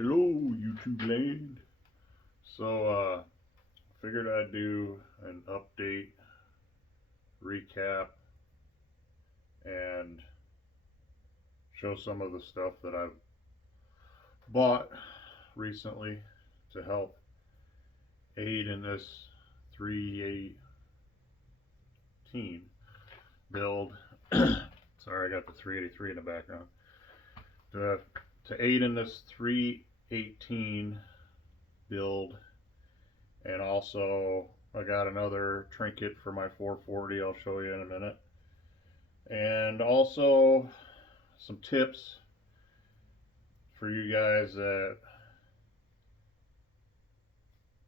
Hello, YouTube land. Figured I'd do an update, recap, and show some of the stuff that I've bought recently to help aid in this 318 build. Sorry, I got the 383 in the background. To, to aid in this 318 build, and also I got another trinket for my 440 I'll show you in a minute, and also some tips for you guys that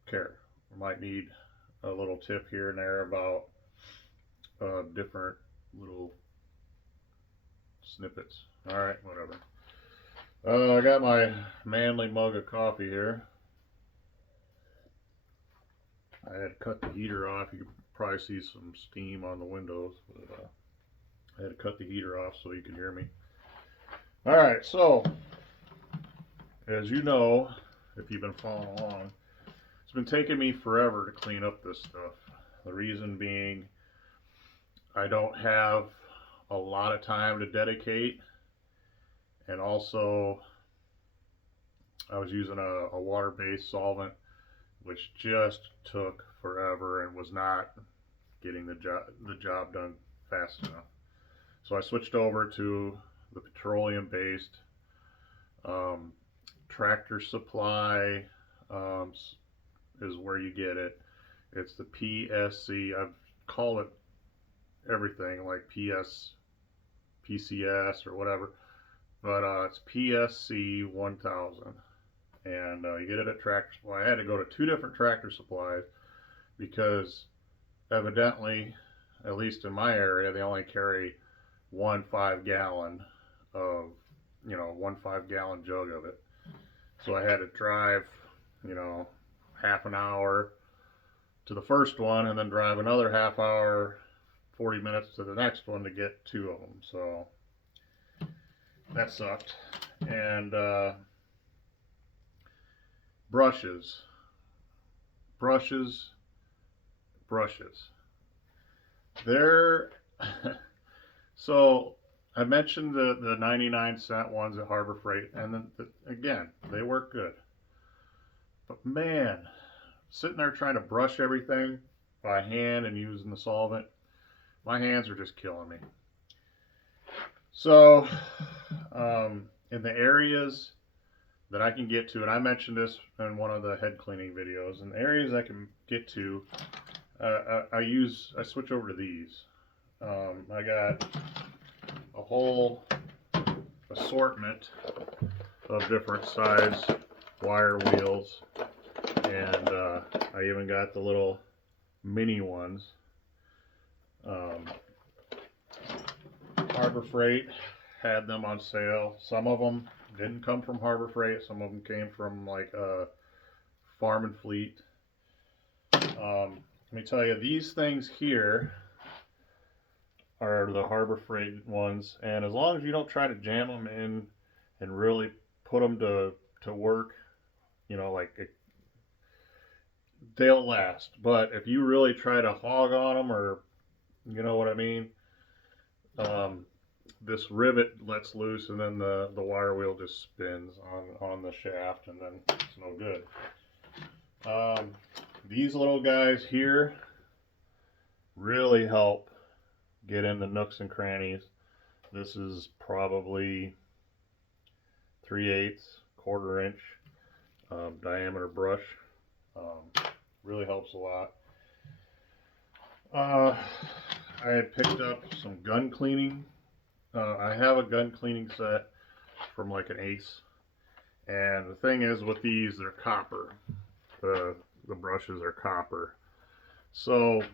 care or might need a little tip here and there about different little snippets. Alright, whatever. I got my manly mug of coffee here. I had to cut the heater off. You can probably see some steam on the windows, but I had to cut the heater off so you can hear me. Alright, so as you know, if you've been following along, it's been taking me forever to clean up this stuff. The reason being, I don't have a lot of time to dedicate, and also I was using a water-based solvent, which just took forever and was not getting the job done fast enough. So I switched over to the petroleum-based Tractor Supply is where you get it. It's the PSC. I've called it everything like PCS or whatever, but it's PSC 1000, and you get it at Tractor Supply. I had to go to two different Tractor Supplies because evidently, at least in my area, they only carry one 5-gallon of, 1 5-gallon jug of it. So I had to drive, half an hour to the first one and then drive another half hour, 40 minutes to the next one to get two of them. So that sucked. And brushes. They're so I mentioned the 99-cent ones at Harbor Freight, and then again, they work good. But man, sitting there trying to brush everything by hand and using the solvent, my hands are just killing me. So, in the areas that I can get to, and I mentioned this in one of the head cleaning videos, in the areas I can get to, I switch over to these. I got a whole assortment of different size wire wheels, and I even got the little mini ones. Harbor Freight had them on sale. Some of them didn't come from Harbor Freight. Some of them came from like Farm and Fleet. Let me tell you, these things here are the Harbor Freight ones, and as long as you don't try to jam them in and really put them to work, they'll last. But if you really try to hog on them, or you know what I mean, this rivet lets loose, and then the wire wheel just spins on the shaft, and then it's no good. These little guys here really help get in the nooks and crannies. This is probably 3/8, quarter inch diameter brush. Really helps a lot. I had picked up some gun cleaning. I have a gun cleaning set from like an Ace, and the thing is with these, they're copper. The brushes are copper, so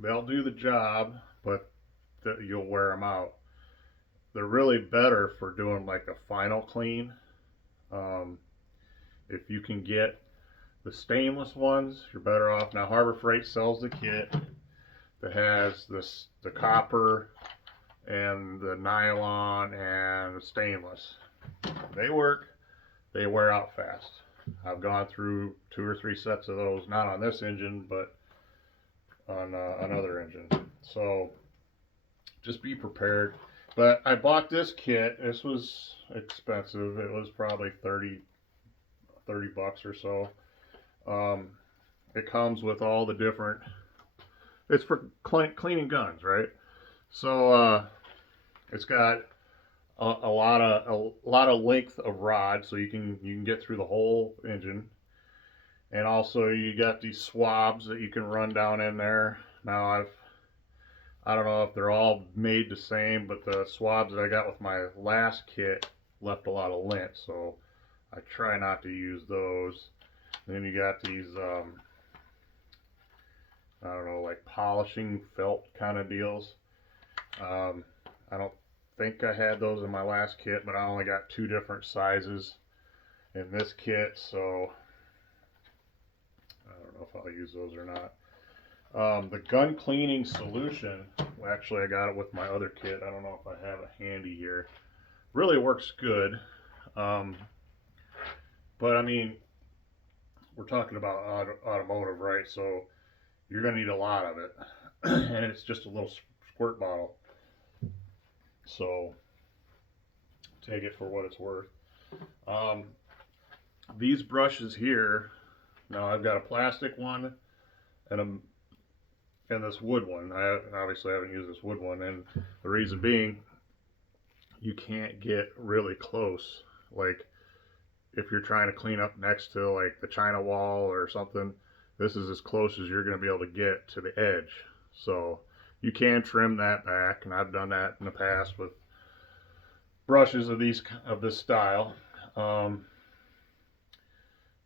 they'll do the job, but you'll wear them out. They're really better for doing like a final clean. If you can get the stainless ones, you're better off. Now Harbor Freight sells the kit that has the copper and the nylon and the stainless. They work, they wear out fast. I've gone through 2 or 3 sets of those, not on this engine, but on another engine. So just be prepared. But I bought this kit. This was expensive. It was probably 30 bucks or so. It comes with all the different, it's for cleaning guns, right? So it's got a lot of length of rod, so you can get through the whole engine. And also you got these swabs that you can run down in there. Now I don't know if they're all made the same, but the swabs that I got with my last kit left a lot of lint, so I try not to use those. And then you got these I don't know, like polishing felt kind of deals. I don't think I had those in my last kit, but I only got 2 different sizes in this kit, so I don't know if I'll use those or not. The gun cleaning solution, well, actually I got it with my other kit. I don't know if I have it handy here. Really works good. But I mean, we're talking about automotive, right? So you're going to need a lot of it. And it's just a little squirt bottle. So take it for what it's worth. These brushes here, now I've got a plastic one and this wood one. I obviously haven't used this wood one, and the reason being, you can't get really close. Like if you're trying to clean up next to like the China wall or something, this is as close as you're going to be able to get to the edge. So you can trim that back, and I've done that in the past with brushes of this style.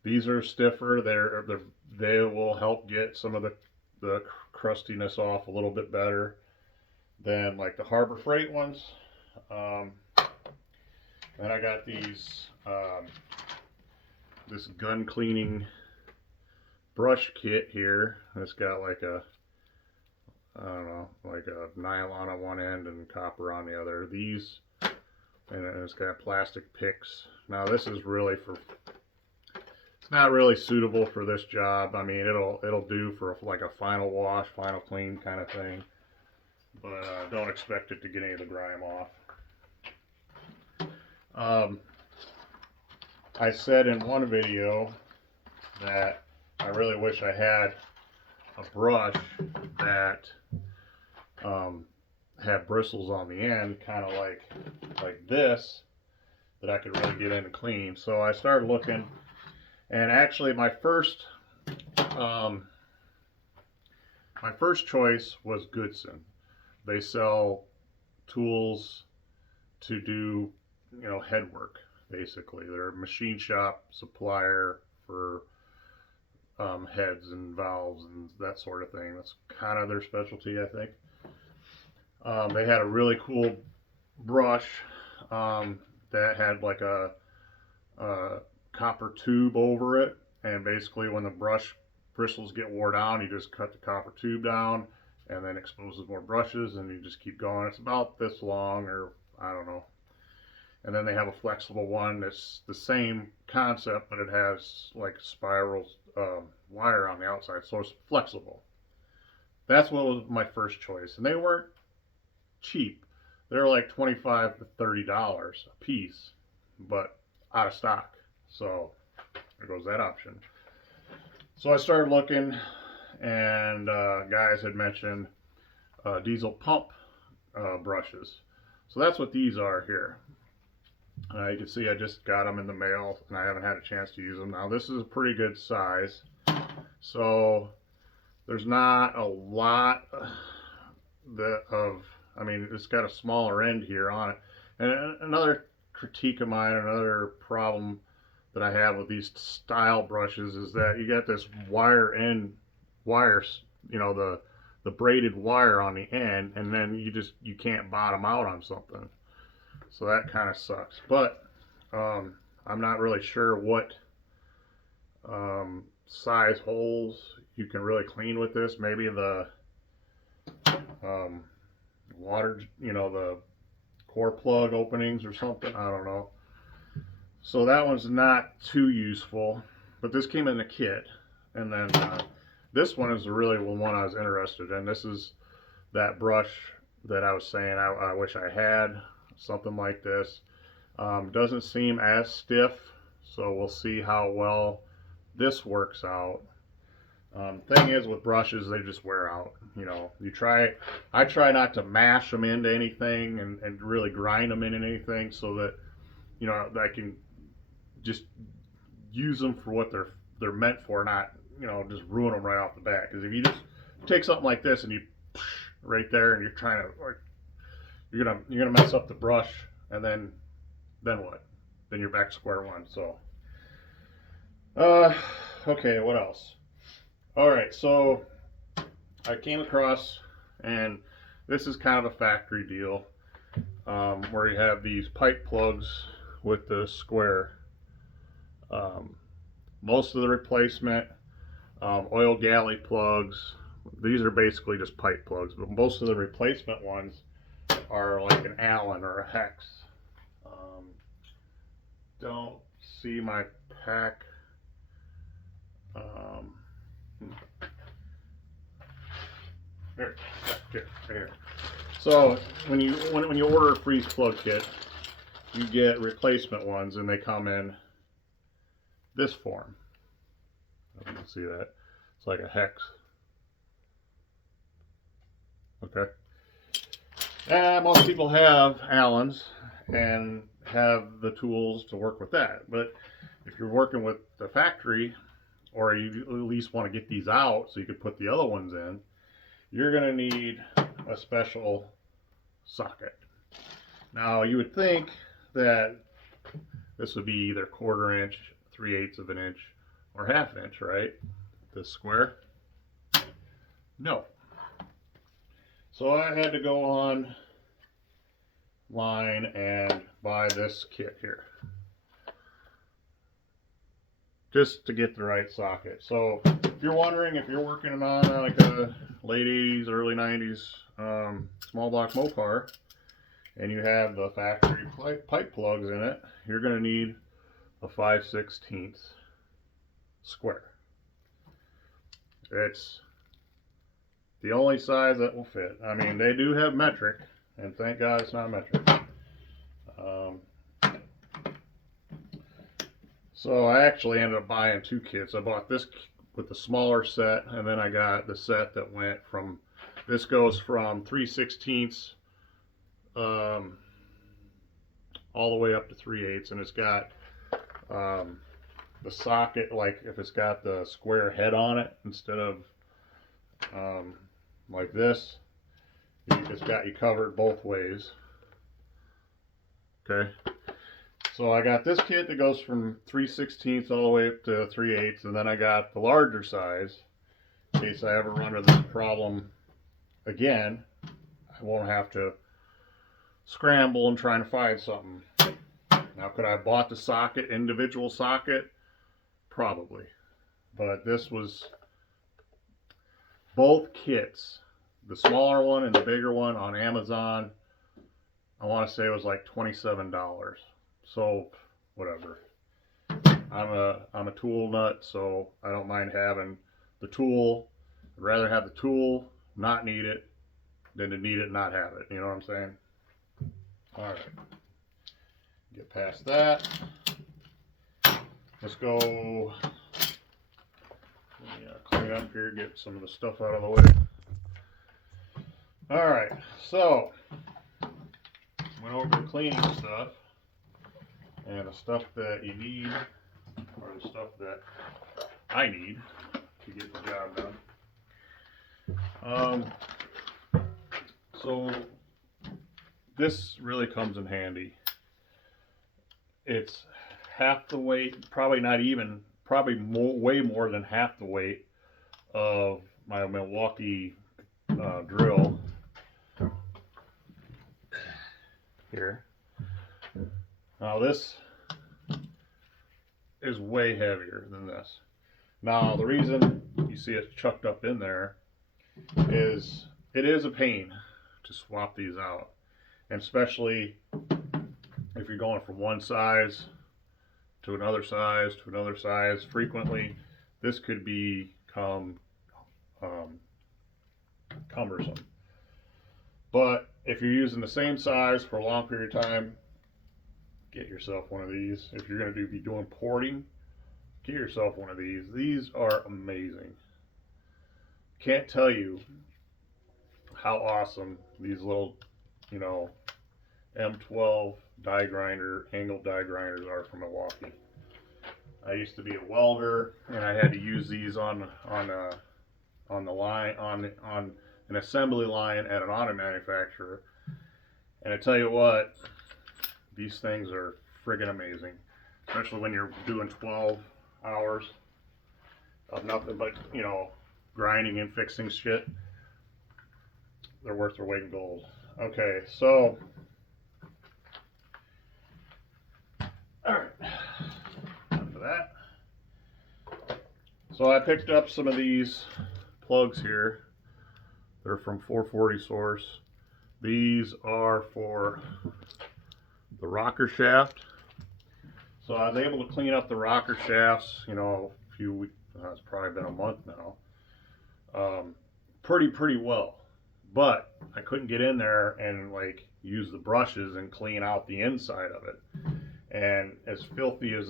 These are stiffer. They will help get some of the crustiness off a little bit better than like the Harbor Freight ones. Then I got these this gun cleaning brush kit here. It's got like a, I don't know, like a nylon on one end and copper on the other. These, and it's got plastic picks. Now this is really for, it's not really suitable for this job. I mean, it'll do for like a final wash, final clean kind of thing, but don't expect it to get any of the grime off. I said in one video that I really wish I had a brush that had bristles on the end, kind of like this, that I could really get in and clean. So I started looking, and actually my first choice was Goodson. They sell tools to do, you know, head work. Basically, they're a machine shop supplier for heads and valves and that sort of thing. That's kind of their specialty, I think. They had a really cool brush that had like a copper tube over it, and basically when the brush bristles get wore down, you just cut the copper tube down and then exposes more brushes, and you just keep going. It's about this long, or I don't know. And then they have a flexible one that's the same concept, but it has like spiral wire on the outside, so it's flexible. That's what was my first choice, and they weren't cheap. They're like $25 to $30 a piece, but out of stock. So there goes that option. So I started looking, and guys had mentioned diesel pump brushes. So that's what these are here. You can see I just got them in the mail, and I haven't had a chance to use them. Now this is a pretty good size, so there's not a lot I mean, it's got a smaller end here on it. And another critique of mine, another problem that I have with these style brushes is that you got this wires, you know, the braided wire on the end, and then you can't bottom out on something. So that kind of sucks. But I'm not really sure what size holes you can really clean with this. Maybe the water, you know, the core plug openings or something. I don't know. So that one's not too useful, but this came in a kit. And then this one is really the one I was interested in. This is that brush that I was saying I wish I had, something like this. Doesn't seem as stiff, so we'll see how well this works out. Thing is with brushes, they just wear out. You know, I try not to mash them into anything and really grind them into anything so that, you know, I can just use them for what they're meant for, not, you know, just ruin them right off the bat. Because if you just take something like this and you right there and you're trying to, you're gonna mess up the brush, and then what? Then you're back to square one. So, okay, what else? All right, so I came across, and this is kind of a factory deal, where you have these pipe plugs with the square. Most of the replacement oil galley plugs, these are basically just pipe plugs, but most of the replacement ones are like an Allen or a hex. Don't see my pack. Here. So when you order a freeze plug kit, you get replacement ones, and they come in this form. I don't know if you can see that. It's like a hex. Okay. And most people have Allens and have the tools to work with that. But if you're working with the factory, or you at least want to get these out so you could put the other ones in, you're going to need a special socket. Now you would think that this would be either 1/4 inch, 3/8 of an inch, or 1/2 inch, right? This square. No. So I had to go online and buy this kit here, just to get the right socket. So if you're wondering, if you're working on like a late 80s, early 90s small block Mopar, and you have the factory pipe plugs in it, you're going to need a 5/16 square. It's the only size that will fit. I mean, they do have metric, and thank God it's not metric. So I actually ended up buying 2 kits. I bought this with the smaller set, and then I got the set that went from, this goes from 3/16 all the way up to 3/8, and it's got the socket, like if it's got the square head on it instead of like this, it's got you covered both ways. Okay, so I got this kit that goes from 3/16 all the way up to 3/8, and then I got the larger size in case I ever run into this problem again. I won't have to scramble and trying to find something. Now, could I have bought the socket, individual socket? Probably. But this was both kits, the smaller one and the bigger one, on Amazon. I want to say it was like $27. So whatever. I'm a tool nut, so I don't mind having the tool. I'd rather have the tool, not need it, than to need it and not have it. You know what I'm saying? All right. Get past that. Let's go. Let me clean up here, get some of the stuff out of the way. All right, so went over the cleaning stuff, and the stuff that you need, or the stuff that I need to get the job done. So this really comes in handy. It's half the weight, probably not even, probably way more than half the weight of my Milwaukee drill here. Now this is way heavier than this. Now the reason you see it chucked up in there is it is a pain to swap these out, and especially if you're going from one size to another size, to another size frequently, this could become cumbersome. But if you're using the same size for a long period of time, get yourself one of these. If you're going to be doing porting, get yourself one of these. These are amazing. Can't tell you how awesome these little, you know, M12 die grinder, angled die grinders are from Milwaukee. I used to be a welder, and I had to use these on the line, on an assembly line at an auto manufacturer. And I tell you what, these things are friggin' amazing, especially when you're doing 12 hours of nothing but, you know, grinding and fixing shit. They're worth their weight in gold. Okay, so alright, enough of that. So I picked up some of these plugs here. They're from 440 Source. These are for the rocker shaft. So I was able to clean up the rocker shafts, you know, a few weeks, it's probably been a month now, pretty well. But I couldn't get in there and like use the brushes and clean out the inside of it. And as filthy as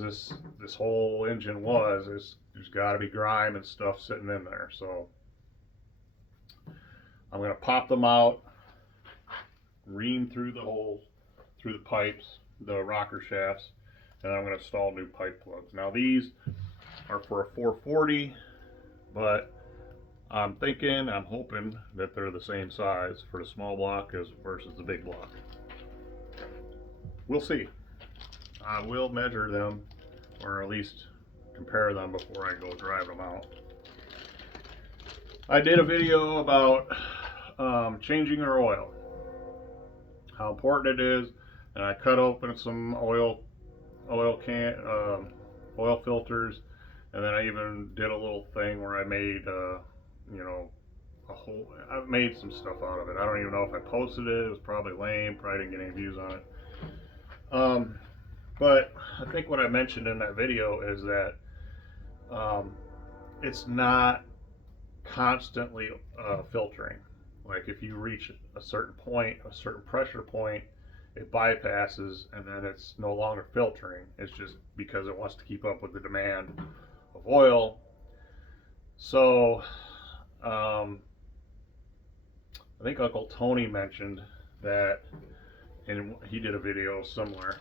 this whole engine was, there's got to be grime and stuff sitting in there. So I'm going to pop them out, ream through the holes, through the pipes, the rocker shafts, and I'm going to install new pipe plugs. Now these are for a 440, but I'm hoping that they're the same size for the small block as versus the big block. We'll see. I will measure them, or at least compare them before I go drive them out. I did a video about changing your oil, how important it is, and I cut open some oil filters, and then I even did a little thing where I made you know, I made some stuff out of it. I don't even know if I posted it. It was probably lame. Probably didn't get any views on it. But I think what I mentioned in that video is that it's not constantly filtering. Like if you reach a certain point, a certain pressure point, it bypasses and then it's no longer filtering. It's just because it wants to keep up with the demand of oil. So I think Uncle Tony mentioned that, and he did a video similar.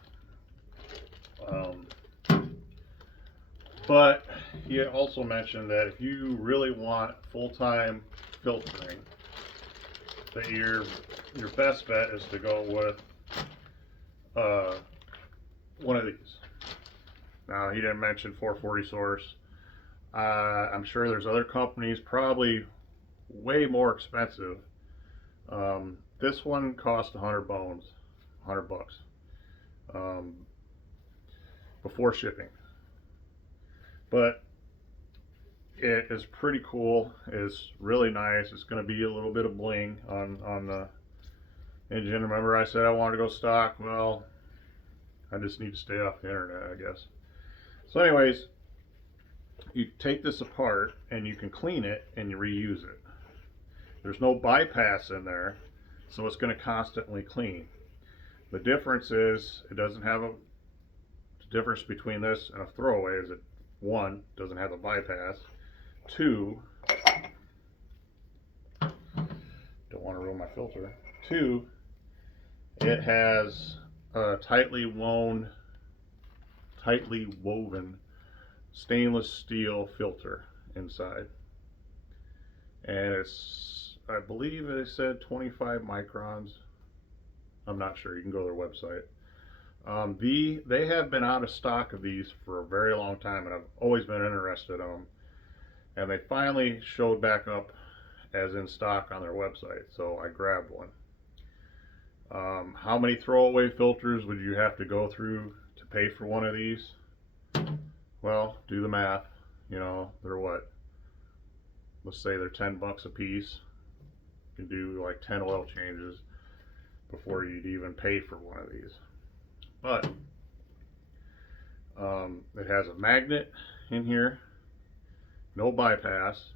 But he also mentioned that if you really want full-time filtering, that your best bet is to go with one of these. Now he didn't mention 440 Source. I'm sure there's other companies, probably way more expensive. This one cost 100 bones, 100 bucks before shipping. But it is pretty cool. It's really nice. It's going to be a little bit of bling on the engine. Remember I said I wanted to go stock? Well, I just need to stay off the internet, I guess. So anyways, you take this apart and you can clean it and you reuse it. There's no bypass in there, so it's going to constantly clean. The difference is it doesn't have the difference between this and a throwaway is that one, doesn't have a bypass. Two, don't want to ruin my filter. Two, it has a tightly woven stainless steel filter inside. And it's, I believe they said 25 microns. I'm not sure. You can go to their website. They have been out of stock of these for a very long time, and I've always been interested in them. And they finally showed back up as in stock on their website, so I grabbed one. How many throwaway filters would you have to go through to pay for one of these? Well, do the math. You know, they're what? Let's say they're 10 bucks a piece. You can do like 10 oil changes before you'd even pay for one of these. But It has a magnet in here, no bypass,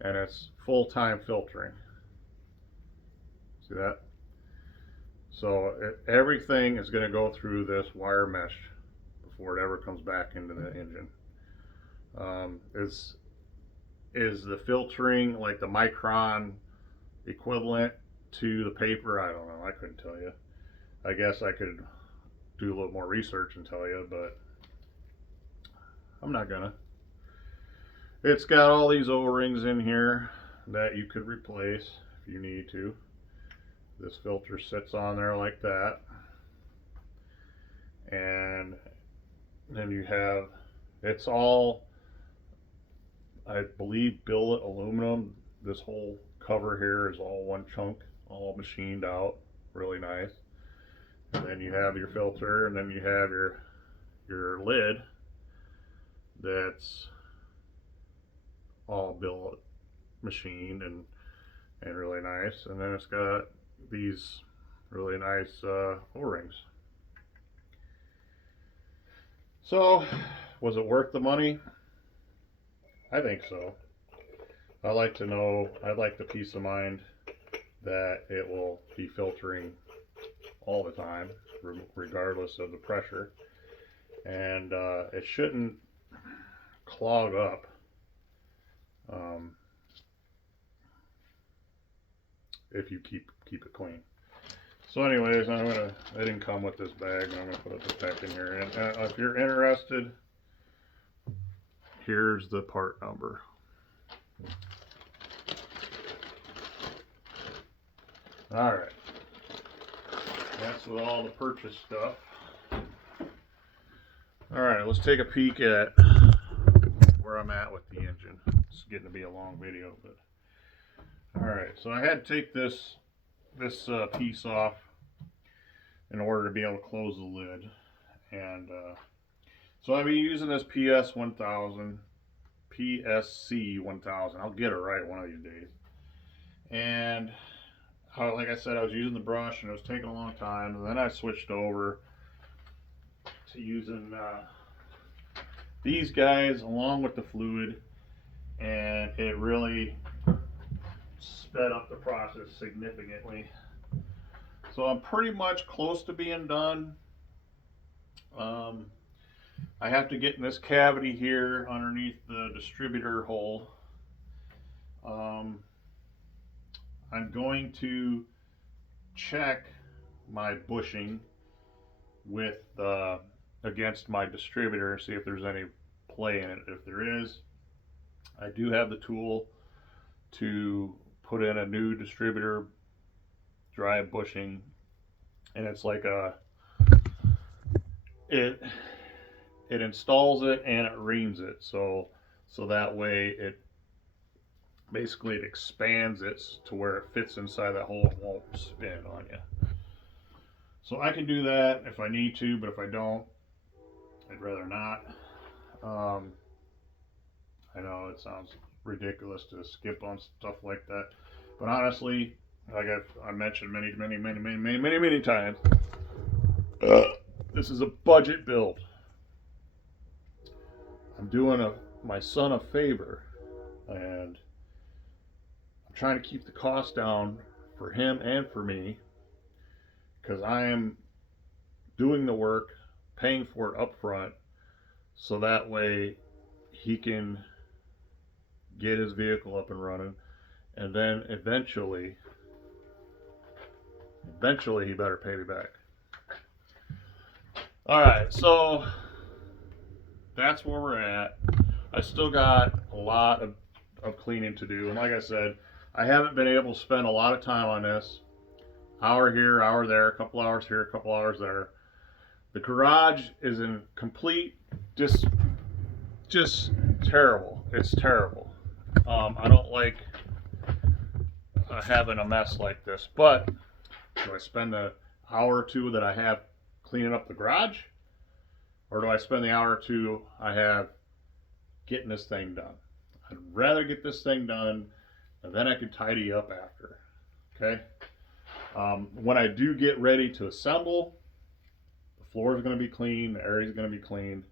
and it's full-time filtering. See that? So everything is going to go through this wire mesh before it ever comes back into the engine. Is the filtering like the Micron equivalent to the paper? I don't know. I couldn't tell you. I guess I could do a little more research and tell you, but I'm not gonna. It's got all these O-rings in here that you could replace if you need to. This filter sits on there like that. And then you have, it's all, I believe, billet aluminum. This whole cover here is all one chunk, all machined out, really nice. And then you have your filter, and then you have your lid that's all billet machined and really nice. And then it's got these really nice O-rings. So, was it worth the money? I think so. I like to know, I'd like the peace of mind that it will be filtering all the time, regardless of the pressure. And it shouldn't clog up. If you keep it clean. So anyways, I didn't come with this bag, and I'm gonna put this back in here. And if you're interested, here's the part number. All right, that's with all the purchase stuff. All right, let's take a peek at where I'm at with the engine. It's getting to be a long video, but all right. So I had to take this piece off in order to be able to close the lid, and so I'll be using this PS1000, PSC1000. I'll get it right one of these days. And like I said, I was using the brush, and it was taking a long time. And then I switched over to using these guys along with the fluid, and it really sped up the process significantly. So I'm pretty much close to being done. I have to get in this cavity here underneath the distributor hole. I'm going to check my bushing with against my distributor, see if there's any play in it. If there is, I do have the tool to put in a new distributor drive bushing, and it's like it installs it and it reams it, so that way it basically expands it to where it fits inside that hole and won't spin on you. So I can do that if I need to, but if I don't, I'd rather not. I know it sounds ridiculous to skip on stuff like that, but honestly, like I mentioned many times, this is a budget build. I'm doing my son a favor, and I'm trying to keep the cost down for him and for me, because I am doing the work, paying for it up front, so that way he can get his vehicle up and running, and then eventually he better pay me back. All right, so that's where we're at. I still got a lot of cleaning to do, and like I said, I haven't been able to spend a lot of time on this. Hour here, hour there, a couple hours here, a couple hours there. The garage is in complete just terrible. It's terrible. I don't like having a mess like this, but do I spend the hour or two that I have cleaning up the garage, or do I spend the hour or two I have getting this thing done? I'd rather get this thing done, and then I can tidy up after. Okay. When I do get ready to assemble, the floor is going to be clean, the area is going to be clean.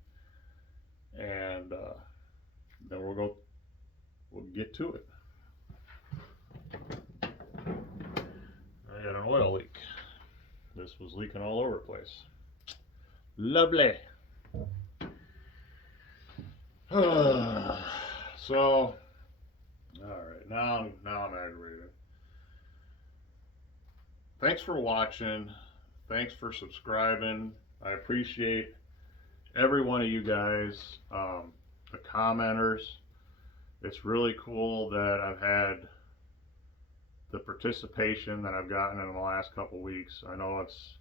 get to it. I got an oil leak. This was leaking all over the place. Lovely. So, alright, now I'm aggravated. Thanks for watching. Thanks for subscribing. I appreciate every one of you guys, the commenters. It's really cool that I've had the participation that I've gotten in the last couple weeks. I know it's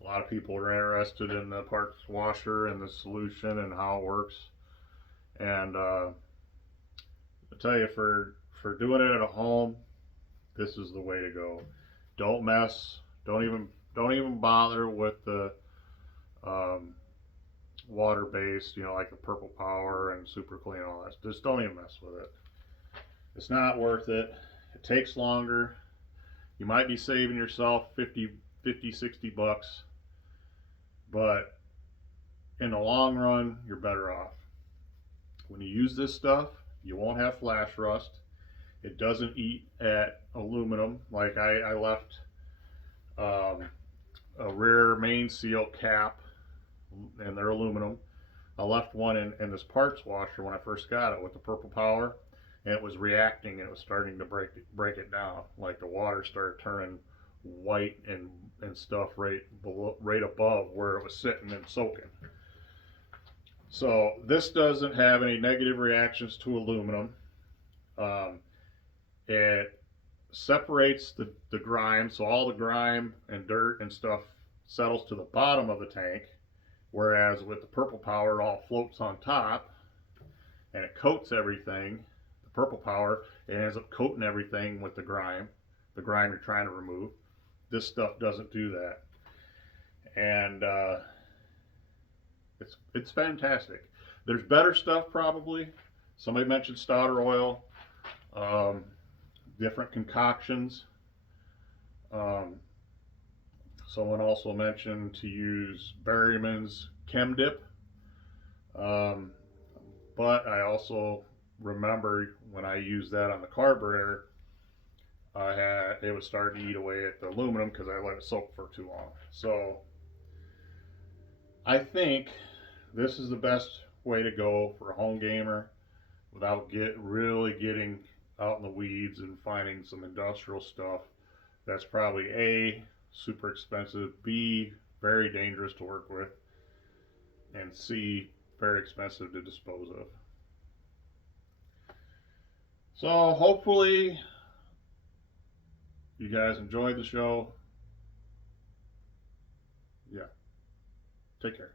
a lot of people are interested in the parts washer and the solution and how it works. And I tell you, for doing it at home, this is the way to go. Don't mess. Don't even bother with the water based, like the Purple Power and Super Clean and all that. Just don't even mess with it. It's not worth it. It takes longer. You might be saving yourself 50, 60 bucks, but in the long run, you're better off. When you use this stuff, you won't have flash rust. It doesn't eat at aluminum. Like I left a rear main seal cap, and they're aluminum. I left one in this parts washer when I first got it with the Purple Power, and it was reacting, and it was starting to break it down. Like the water started turning white and stuff right above where it was sitting and soaking. So this doesn't have any negative reactions to aluminum. It separates the grime, so all the grime and dirt and stuff settles to the bottom of the tank, whereas with the Purple Power it all floats on top and it coats everything. The Purple Power, it ends up coating everything with the grime you're trying to remove. This stuff doesn't do that, and it's fantastic. There's better stuff probably. Somebody mentioned Stouter oil, different concoctions. Someone also mentioned to use Berryman's Chem Dip, but I also remember when I used that on the carburetor, it was starting to eat away at the aluminum because I let it soak for too long. So I think this is the best way to go for a home gamer without really getting out in the weeds and finding some industrial stuff that's probably A, super expensive, B, very dangerous to work with, and C, very expensive to dispose of. So hopefully you guys enjoyed the show. Yeah, take care.